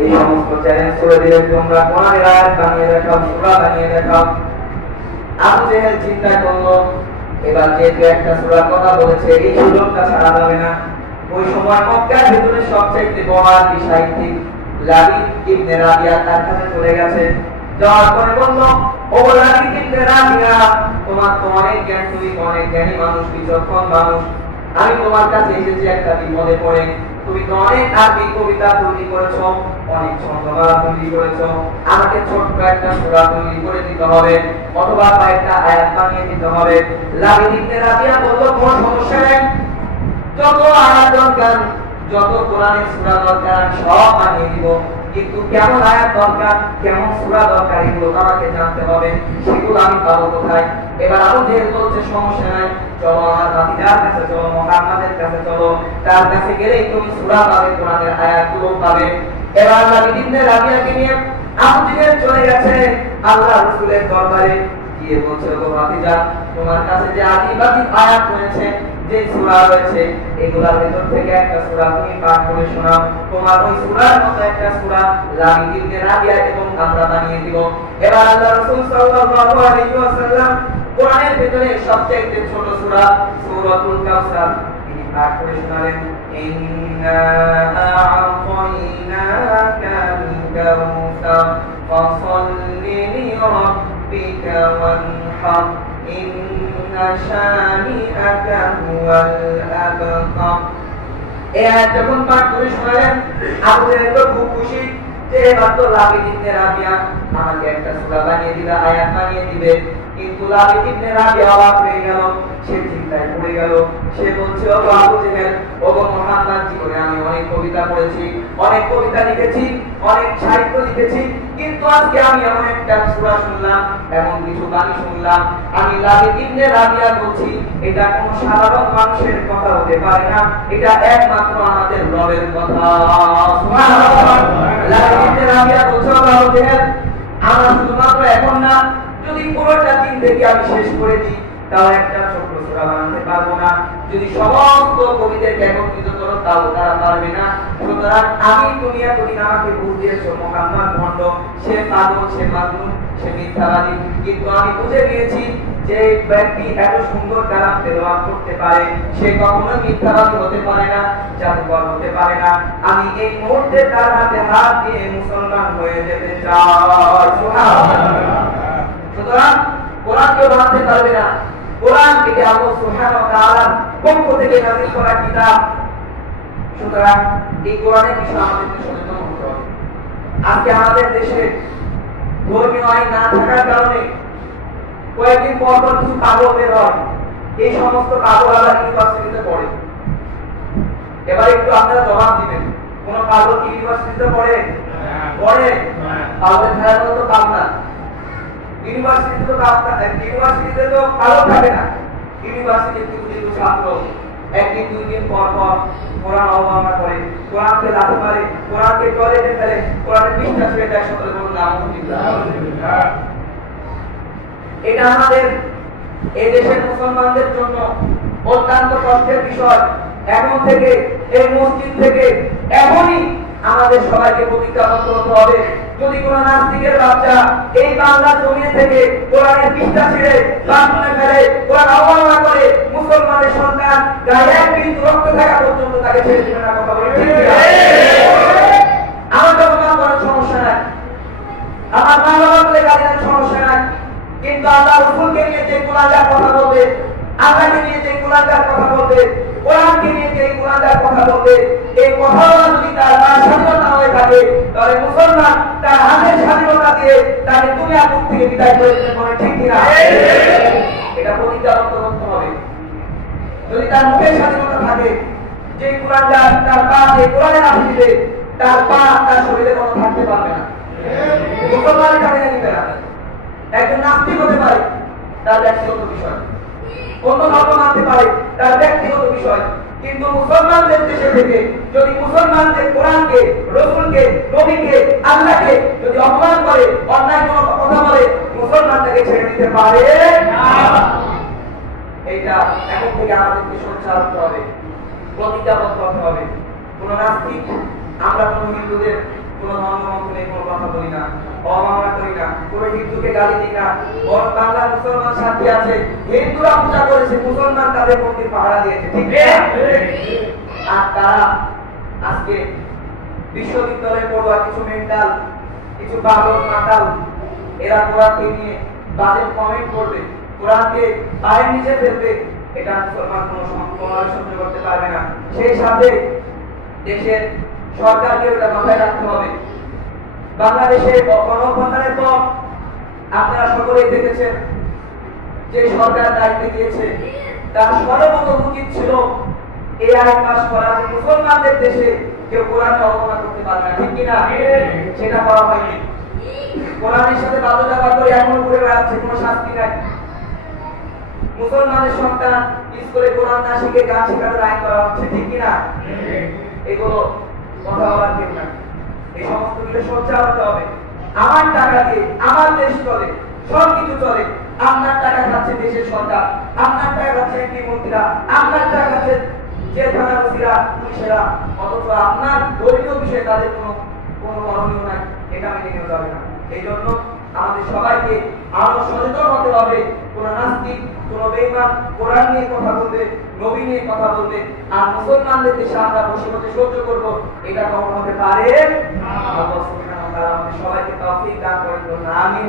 এই সমস্ত চ্যালেঞ্জ করে দিলে তোমরা কোরআনের আয়াত বানিয়ে দেখাও, সূরা বানিয়ে দেখাও। আবু জেহেল চিন্তা করলো, এবার যেহেতু একটা সূরার কথা বলেছে, এই সুযোগটা ছাড়া যাবে না। ওই সময় মক্কার ভিতরে সবচেয়ে বড় সাহিত্যিক লাবিদ ইবনে রাবিয়া তার কাছে চলে গেছে। যাওয়ার পরে বলল, ও লাবিদ ইবনে রাবিয়া, তোমার তো অনেক জ্ঞান, তুমি অনেক জ্ঞানী মানুষ, বিচক্ষণ মানুষ। আমি তোমার কাছে এসেছি একটা বিপদে পড়ে। তুমি তো অনেক আরবি কবিতা তৈরি করেছো, অনেক ছন্দমালা তৈরি করেছো, আমাকে ছোট্ট একটা সূরা তৈরি করে দিতে হবে, অথবা কয়েকটা আয়াত বানিয়ে দিতে হবে। লাবিদ ইবনে রাবিয়া বলল, কোনো সমস্যা নেই, যত আয়াত দরকার, যত কোরআনের সূরা দরকার সব বানিয়ে দিব, কিন্তু কেমন আয়াত দরকার, কেমন সূরা দরকার এগুলো আমাকে জানতে হবে, সেগুলো আমি পাবো কোথায়? এবার আবু জেহেল বলছে, সমস্যা নাই, চলো আমার ভাতিজার কাছে চলো, মুহাম্মাদের কাছে চলো, তার কাছে গেলেই তুমি সূরা পাবে, কোরআনের আয়াতগুলো পাবে। এবার লাবিদ ইবনে রাবিয়াকে নিয়ে আবু জেহেল চলে গেছে আল্লাহ রাসূলের দরবারে, গিয়ে বলছে, ও ভাতিজা, তোমার কাছে যে আদিবাদী আয়াত রয়েছে, যে সূরা রয়েছে, এগুলোর ভিতর থেকে একটা সূরা তুমি পাঠ করে শোনাও। তোমার ওই সূরার মতো একটা সূরা লাবিদ ইবনে রাবিয়া এবং আমরা বানিয়ে দিব। এবার আল্লাহ রাসূল সাল্লাল্লাহু আলাইহি ওয়াসাল্লাম কোরআনের ভিতরে সবচেয়ে ছোট সূরা সূরাতুল কাউসার তিনি পাঠ করে শোনালেন। ইন্না আ'তাইনাকাল কাউসার ফাসাল্লি লিরাব্বিকা ওয়ানহার ইন্না শানিআকা হুয়াল আবতার। এই আয়াত যখন পাঠ করে শোনালেন, আবু জেহেল তো খুব খুশি যে এবার তো লাবিদ ইবনে রাবিয়া আমাকে একটা সূরা বানিয়ে দিবে, আয়াত বানিয়ে দিবে। কিন্তু লাবিদ ইবনে রাবিয়া অবাক হয়ে গেল, সে চিন্তায় পড়ে গেল। সে বলছে, ও আবু জেহেল, ও মুহাম্মদ, জীবনে আমি অনেক কবিতা পড়েছি, অনেক কবিতা লিখেছি, অনেক সাহিত্য লিখেছি, কিন্তু আজকে আমি এমন একটা সূরা শুনলাম, এমন কিছু বাণী শুনলাম, আমি লাবিদ ইবনে রাবিয়া বলছি, এটা কোনো সাধারণ মানুষের কথা হতে পারে না, এটা একমাত্র আমাদের রবের কথা। সুবহানাল্লাহ। লাবিদ ইবনে রাবিয়া বলছে, ও আবু জেহেল, আমরা শুধুমাত্র এখন না, যদি পুরোটা দিন থেকে আমি শেষ করে দিই, তাও একটা ছোট্ট সূরা বানাতে পারবো না। যদি সমস্ত কবিদেরকে একত্রিত করো, তাও তারা পারবে না। সুতরাং আমি, তুমি এতদিন আমাকে ভুল দিয়েছো, মুহাম্মদ ভণ্ড, সে পাগল, সে মাজনুন, সে মিথ্যাবাদী, কিন্তু আমি বুঝে নিয়েছি যে ব্যক্তি এত সুন্দর কালাম তেলাওয়াত করতে পারে, সে কখনোই মিথ্যাবাদী হতে পারে না, জাদুকর হতে পারে না। আমি এই মুহূর্তে তার হাতে হাত দিয়ে মুসলমান হয়ে যেতে চাই। সুবহানাল্লাহ। সুতরাং কোরআন কেউ বানাতে পারবে না, কোরআন থেকে আল্লাহ সুবহানাহু ওয়া তাআলার পক্ষ থেকে নাযিল করা কিতাব। সুতরাং এই কোরআনের বিষয়ে আমাদেরকে সচেতন হতে হবে। আজকে আমাদের দেশে ধর্মীয় আইন না থাকার কারণে কয়েকদিন পর পর কিছু পাগল বের হয়, এই সমস্ত পাগল আবার ইউনিভার্সিটিতে পড়ে। এবার একটু আপনারা জবাব দিবেন, কোন পাগল কি ইউনিভার্সিটিতে পড়ে? পড়ে। পাগলের ধারা তো পাব না, ইউনিভার্সিটিতে তো ইউনিভার্সিটিতে তো পাগল থাকে না। ইউনিভার্সিটিতে কিছু ছাত্র একদিন দুই দিন পর পর কোরআন অবমাননা করে, কোরআনকে লাথি মারে, কোরআনকে টয়লেটে ফেলে, কোরআনের পৃষ্ঠা ছেড়ে দেয়, সকলে বলুন আলহামদুলিল্লাহ। এটা আমাদের এই দেশের মুসলমানদের জন্য অত্যন্ত কষ্টের বিষয়। এখন থেকে এই মসজিদ থেকে এখনই আমাদের সবাইকে প্রতিজ্ঞাবদ্ধ হতে হবে, যদি কোন নাস্তিকের বাচ্চা এই বাংলার জমি থেকে কোরআনের পৃষ্ঠা ছেড়ে বাথরুমে ফেলে, কোরআন অবমাননা করে, মুসলমানের সন্তান গায়ে এক বিন্দু রক্ত থাকা পর্যন্ত তাকে ছেড়ে দিবে না। কথা বলি ঠিক না? আমার বাবা বড় সমস্যা নাই, আমার মা বাবা বলে গাড়ির সমস্যা নাই, কিন্তু আল্লাহ রাসূলকে নিয়ে যে কুলাঙ্গার কথা বলবে, আল্লাহকে নিয়ে যে কুলাঙ্গার কথা বলবে, কোরআনকে নিয়ে যে কুলাঙ্গার কথা বলবে, এই কথাগুলো যদি তার স্বাধীনতা হয়ে থাকে, তাহলে মুসলমান তার হাতের স্বাধীনতা দিয়ে তাকে দুনিয়া মুখ থেকে বিদায় করে দিতে পারে। ঠিক কিনা? এটা প্রতিজ্ঞাবদ্ধ করতে হবে। যদি তার মুখের স্বাধীনতা থাকে, যে কুলাঙ্গার তার পা যে কোরআনের আদেশ দিবে, তার পা তার শরীরে কোনো থাকতে পারবে না, মুসলমান এটা মেনে নিবে না। একজন নাস্তিক হতে পারে, তার ব্যক্তিগত বিষয়, অন্য ধর্ম মানতে পারে, তার ব্যক্তিগত বিষয়, কিন্তু মুসলমানদের দেশে থেকে যদি মুসলমানদের কোরআনকে, রাসূলকে, নবীকে, আল্লাহকে যদি অপমান করে, অন্যায় কোনো কথা বলে, মুসলমান তাকে ছেড়ে দিতে পারে না। এইটা এখন থেকে আমাদেরকে সোচ্চার হতে হবে, প্রতিজ্ঞাবদ্ধ হতে হবে। কোন নাস্তিক, আমরা কোন হিন্দুদের কোনো ধর্মগ্রন্থ নিয়ে কোনো কথা বলি না, অবমাননা করি না, কোনো হিন্দুকে গালি দিই না। বরং বাংলার মুসলমান শান্তি আছে, হিন্দুরা পূজা করেছে, মুসলমান তাদের মন্দির পাহারা দিয়েছে, ঠিক না? আর তারা আজকে বিশ্ববিদ্যালয়ে পড়ুয়া কিছু মেন্টাল, কিছু পাগল মাতাল, এরা কোরআনকে নিয়ে বাজে কমেন্ট করবে, কোরআনকে পায়ের নিচে ফেলবে, এটা মুসলমান কোনো সহ্য করতে পারবে না। সেই সাথে দেশের সরকারকে ওটা মাথায় রাখতে হবে। বাংলাদেশে গণঅভ্যুত্থানের পর আপনারা সকলেই দেখেছেন যে সরকার দায়িত্বে গিয়েছে, তার সর্বপ্রথম উচিত ছিল এই আইন পাস করা যে মুসলমানদের দেশে কেউ কোরআনকে অবমাননা করতে পারবে না, ঠিক কিনা? সেটা করা হয়নি। কোরআনের সাথে বাধ্যতা করে এখনো ঘুরে বেড়াচ্ছে, কোনো শাস্তি নাই। মুসলমানের সন্তান স্কুলে কোরআন না শিখে গান শেখানোর আইন করা হচ্ছে, ঠিক কিনা? এগুলো কথা বলার কেউ না। এই সমস্ত কিছু সহ্য হতে হবে। আমার টাকা দিয়ে আমার দেশ চলে, সবকিছু চলে। আপনার টাকা খাচ্ছে দেশের সরকার, আপনার টাকা খাচ্ছে এমপি মন্ত্রীরা, আপনার টাকা খাচ্ছে জেলখানার ওসিরা, পুলিশেরা, অথচ আপনার ধর্মীয় বিষয়ে তাদের কোনো করণীয় নাই। এটা আমি দেখে যাবে না। এই জন্য আমাদের সবাইকে আরো সচেতন হতে হবে। কোন নাস্তিক, কোন বেঈমান কোরআন নিয়ে কথা বলবে, নবী নিয়ে কথা বলবে, আর মুসলমানদের দেশে আমরা বসে বসে সহ্য করব, এটা কখনো হতে পারে না। আল্লাহ সুবহানাহু ওয়া তাআলা আমাদের সবাইকে তৌফিক দান করেন। আমিন।